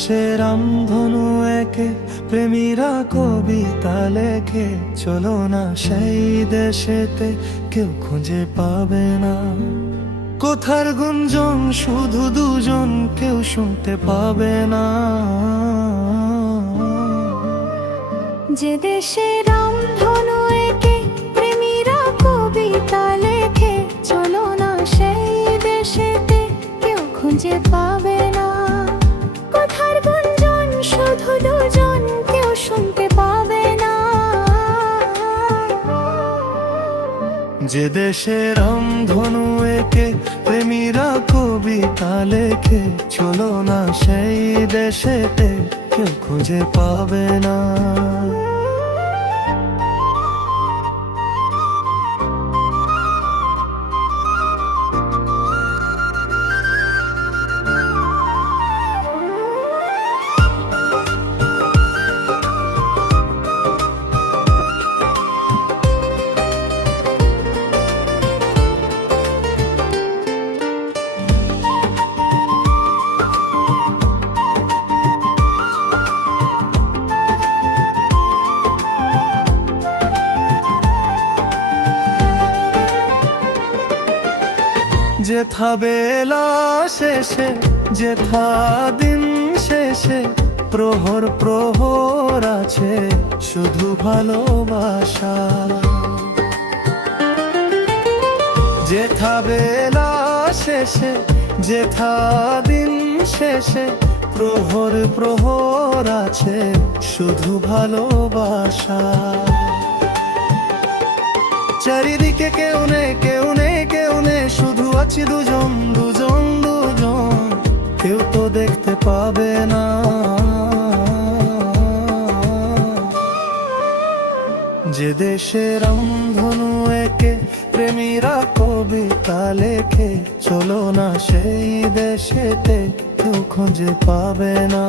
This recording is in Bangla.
দেশে রামধনু একে প্রেমীরা কবিতা লেখে, চলো না সেই দেশেতে কেউ খুঁজে পাবে না। কোথার গুঞ্জন শুধু দুজন, কেউ শুনতে পাবে না। যে দেশে রামধনু একে প্রেমীরা কবিতা লেখে, চলো না সেই দেশেতে কেউ খুঁজে পাবে না। কোথার গুঞ্জন শুধু দুজন, কেউ শুনতে পাবে না। যে দেশে রামধনু একে প্রেমীরা কবিতা লেখে, চলো না সেই দেশেতে কেউ খুঁজে পাবে না। যেথা বেলা শেষে, যেথা দিন শেষে, প্রহর প্রহর আছে শুধু ভালোবাসা। যেথা বেলা শেষে, যেথা দিন শেষে, প্রহর প্রহর আছে শুধু ভালোবাসা। চারিদিকে কেউ নেই, কেউ নেই, কেউ নেই, শুধু আছি দুজন, দুজন, দুজন, কেউ তো দেখতে পাবে না। যে দেশে রামধনু একে প্রেমীরা কবিতা লেখে, চলো না সেই দেশেতে কেউ খুঁজে পাবে না।